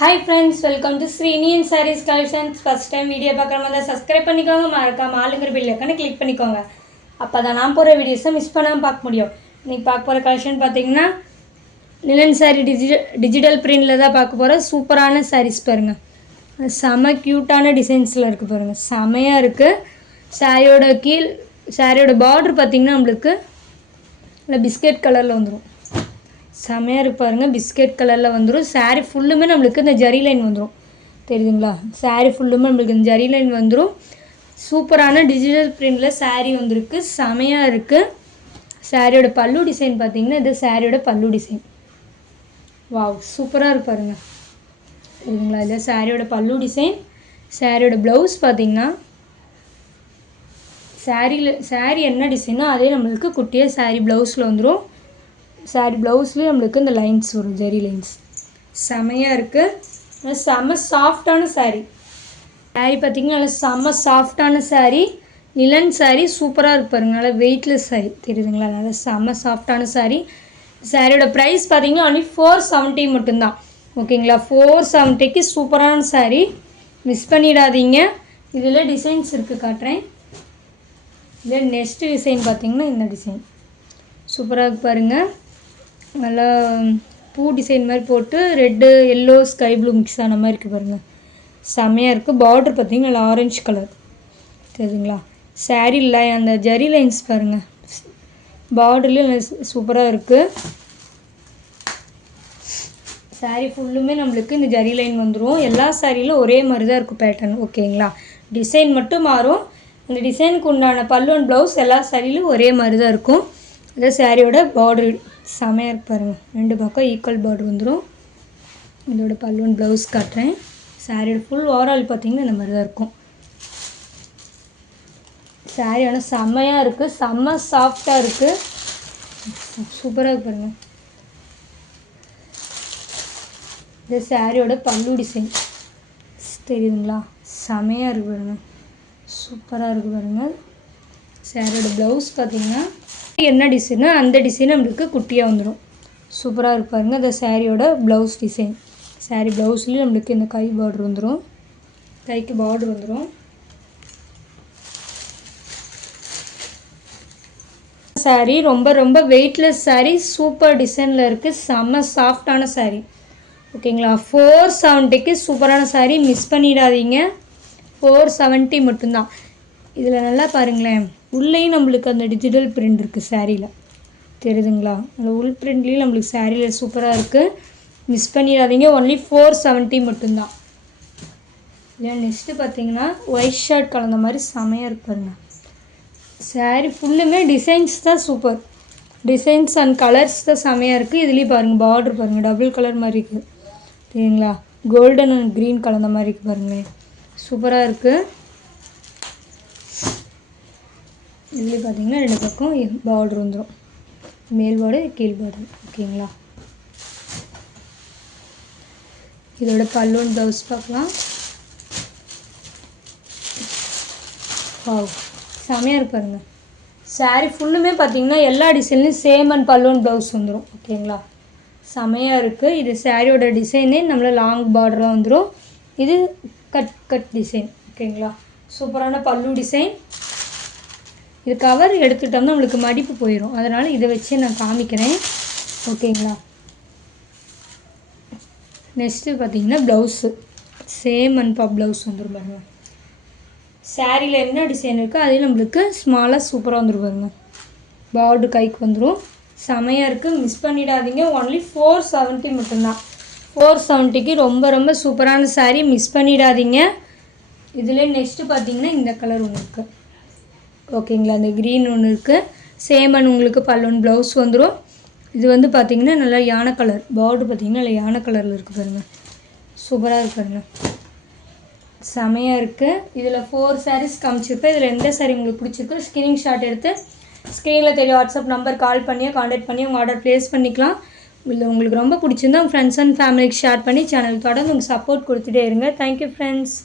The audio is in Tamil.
Hi friends, welcome to Srini Sarees Collections. First time video பார்க்குறவங்க சப்ஸ்கிரைப் பண்ணிக்கோங்க, மறக்காம ஆளுங்கிற பெல் ஐகானை கிளிக் பண்ணிக்கோங்க. அப்பதான் நான் போற வீடியோஸை மிஸ் பண்ணாம பார்க்க முடியும். இன்னைக்கு பார்க்க போற கலெக்ஷன் பாத்தீங்கன்னா லினன் saree டிஜிட்டல் பிரிண்ட்ல தான் பார்க்க போறோம். சூப்பரான sarees பாருங்க. செம கியூட்டான டிசைன்ஸ்ல இருக்கு பாருங்க. செமையா இருக்கு. சாரியோட பார்டர் பாத்தீங்கன்னா நமக்கு இல்ல பிஸ்கட் கலர்ல வந்துரும். செமையாக இருக்கு பாருங்கள். பிஸ்கெட் கலரில் வந்துடும். சாரீ ஃபுல்லுமே நம்மளுக்கு இந்த ஜரி லைன் வந்துடும். தெரியுதுங்களா? சாரீ ஃபுல்லுமே நம்மளுக்கு இந்த ஜரி லைன் வந்துடும். சூப்பரான டிஜிட்டல் பிரிண்டில் சாரீ வந்துருக்கு. செமையாக இருக்குது. சாரியோட பல்லு டிசைன் பார்த்தீங்கன்னா இது சாரியோட பல்லு டிசைன். வாவ், சூப்பராக இருக்கு பாருங்கள். தெரியுதுங்களா? இது சாரியோட பல்லு டிசைன். சாரியோட ப்ளவுஸ் பார்த்தீங்கன்னா சாரீ என்ன டிசைனோ அதே நம்மளுக்கு குட்டியாக சாரீ ப்ளவுஸில் வந்துடும். சாரீ ப்ளவுஸ்லேயும் நம்மளுக்கு இந்த லைன்ஸ் வரும், ஜெரி லைன்ஸ். செமையாக இருக்குது. செம்ம சாஃப்டான சாரீ பார்த்திங்கன்னா நல்லா செம்ம சாஃப்டான சாரீ. லினன் சாரீ சூப்பராக இருக்கு பாருங்க. நல்லா வெயிட்லெஸ் சாரீ. தெரியுதுங்களா? நல்லா செம்ம சாஃப்டான சாரீ. சாரியோட ப்ரைஸ் பார்த்தீங்கன்னா ஒன்லி 470 மட்டும்தான். ஓகேங்களா? 470க்கு சூப்பரான சாரீ. மிஸ் பண்ணிடாதீங்க. இதில் டிசைன்ஸ் இருக்குது, காட்டுறேன். இதில் நெக்ஸ்ட் டிசைன் பார்த்தீங்கன்னா இந்த டிசைன் சூப்பராக இருக்கு பாருங்கள். நல்லா பூ டிசைன் மாதிரி போட்டு red yellow sky blue mix ஆன மாதிரி இருக்குது பாருங்கள். செம்மையாக இருக்குது. பார்டர் பார்த்திங்கன்னா நல்லா ஆரஞ்சு கலர். தெரியுதுங்களா? சாரீ அந்த ஜரி லைன்ஸ் பாருங்கள். பார்டர்லேயும் சூப்பராக இருக்குது. சாரீ ஃபுல்லுமே நம்மளுக்கு இந்த ஜரி லைன் வந்துடும். எல்லா சாரியிலும் ஒரே மாதிரி தான் இருக்கும் பேட்டர்ன். ஓகேங்களா? டிசைன் மட்டும் மாறும். இந்த டிசைனுக்கு உண்டான பல்லு அண்ட் ப்ளவுஸ் எல்லா சாரியிலும் ஒரே மாதிரி தான் இருக்கும். இந்த சாரியோட பார்டர் செமையாக இருக்கு பாருங்கள். ரெண்டு பக்கம் ஈக்குவல் பார்டர் வந்துடும். இதோட பல்லு அண்ட் ப்ளவுஸ் காட்டுறேன். சாரியோட ஃபுல் ஓவரால் பார்த்திங்கன்னா இந்த மாதிரி தான் இருக்கும். சாரி ஆனால் செம்மையாக இருக்குது. செம்ம சாஃப்டாக இருக்குது. சூப்பராக இருக்கு பாருங்கள். இந்த சாரியோட பல்லு டிசைன் தெரியுதுங்களா? செமையாக இருக்குது பாருங்கள். சூப்பராக இருக்குது பாருங்கள். சாரியோட ப்ளவுஸ் பார்த்திங்கன்னா என்ன டிசைனோ அந்த டிசைன் நம்மளுக்கு குட்டியாக வந்துடும். சூப்பராக இருக்கு பாருங்கள். இந்த சாரியோட ப்ளவுஸ் டிசைன். சாரீ ப்ளவுஸ்லேயும் நம்மளுக்கு இந்த கை பார்டர் வந்துடும். கைக்கு பார்டர் வந்துடும். சாரீ ரொம்ப ரொம்ப வெயிட்லெஸ் சாரீ. சூப்பர் டிசைனில் இருக்குது. செம்ம சாஃப்டான சாரீ. ஓகேங்களா? 470க்கு சூப்பரான சாரீ. மிஸ் பண்ணிடாதீங்க. 470 மட்டும்தான். இதில் நல்லா பாருங்களேன். உள்ளேயும் நம்மளுக்கு அந்த டிஜிட்டல் பிரிண்ட் இருக்குது சாரியில். தெரியுதுங்களா? அந்த உள் பிரிண்ட்லேயும் நம்மளுக்கு சாரியில் சூப்பராக இருக்குது. மிஸ் பண்ணிடாதீங்க. ஒன்லி 470 மட்டும்தான். இல்லை நெக்ஸ்ட்டு பார்த்தீங்கன்னா ஒயிட் ஷர்ட் கலந்த மாதிரி செமையாக இருக்கு பாருங்க. சாரீ ஃபுல்லுமே டிசைன்ஸ் தான் சூப்பர். டிசைன்ஸ் அண்ட் கலர்ஸ் தான் செமையாக இருக்குது. இதுலேயும் பாருங்கள் பார்டர் பாருங்கள். டபுள் கலர் மாதிரி இருக்குது. தெரியுங்களா? கோல்டன் அண்ட் க்ரீன் கலந்த மாதிரி இருக்குது பாருங்களேன். சூப்பராக இருக்குது. இதுலேயும் பார்த்தீங்கன்னா ரெண்டு பக்கம் பார்டர் வந்துடும். மேல் பார்டர் கீழ் பார்டர். ஓகேங்களா? இதோட பல்லு அண்ட் ப்ளவுஸ் பார்க்கலாம். வாவ், செமையாக இருக்கு பாருங்க. சாரீ ஃபுல்லுமே பார்த்தீங்கன்னா எல்லா டிசைன்லையும் சேம் அண்ட் பல்லு அண்ட் ப்ளவுஸ் வந்துடும். ஓகேங்களா? செமையாக இருக்குது. இது சாரியோட டிசைனே நம்மள லாங் பார்டராக வந்துடும். இது கட் டிசைன். ஓகேங்களா? சூப்பரான பல்லு டிசைன். இது கவர் எடுத்துட்டோம்னா நம்மளுக்கு மடிப்பு போயிடும். அதனால் இதை வச்சு நான் காமிக்கிறேன். ஓகேங்களா? நெக்ஸ்ட்டு பார்த்தீங்கன்னா ப்ளவுஸு சேம் அண்ட் ப்ளவுஸ் வந்துடும் பாருங்க. சாரியில் என்ன டிசைன் இருக்கோ அதே நம்மளுக்கு ஸ்மாலாக சூப்பராக வந்துடும் பாருங்க. பார்டர் கைக்கு வந்துடும். செமையாக இருக்குது. மிஸ் பண்ணிடாதீங்க. ஒன்லி 470 மட்டும்தான். 470க்கு ரொம்ப ரொம்ப சூப்பரான சாரீ. மிஸ் பண்ணிடாதீங்க. இதில் நெக்ஸ்ட்டு பார்த்தீங்கன்னா இந்த கலர் ஒன்று இருக்குது. ஓகேங்களா? அந்த க்ரீன் ஒன்று இருக்குது. சேம் அண்ட் உங்களுக்கு பல்லுன்னு ப்ளவுஸ் வந்துடும். இது வந்து பார்த்திங்கன்னா நல்லா யானை கலர். பார்டர் பார்த்திங்கன்னா நல்லா யானை கலரில் இருக்குது பாருங்கள். சூப்பராக இருக்கு பாருங்கள். செமையாக இருக்குது. இதில் 4 sarees காமிச்சிருப்பேன். இதில் எந்த சாரீ உங்களுக்கு பிடிச்சிருக்கு ஸ்க்ரீன்ஷாட் எடுத்து ஸ்க்ரீனில் தெரிய வாட்ஸ்அப் நம்பர் கால் பண்ணி கான்டாக்ட் பண்ணி உங்கள் ஆர்டர் ப்ளேஸ் பண்ணிக்கலாம். இல்லை உங்களுக்கு ரொம்ப பிடிச்சிருந்தா உங்கள் ஃப்ரெண்ட்ஸ் அண்ட் ஃபேமிலிக்கு ஷேர் பண்ணி சேனல் தொடர்ந்து உங்களுக்கு சப்போர்ட் கொடுத்துட்டே இருங்க. Thank you friends.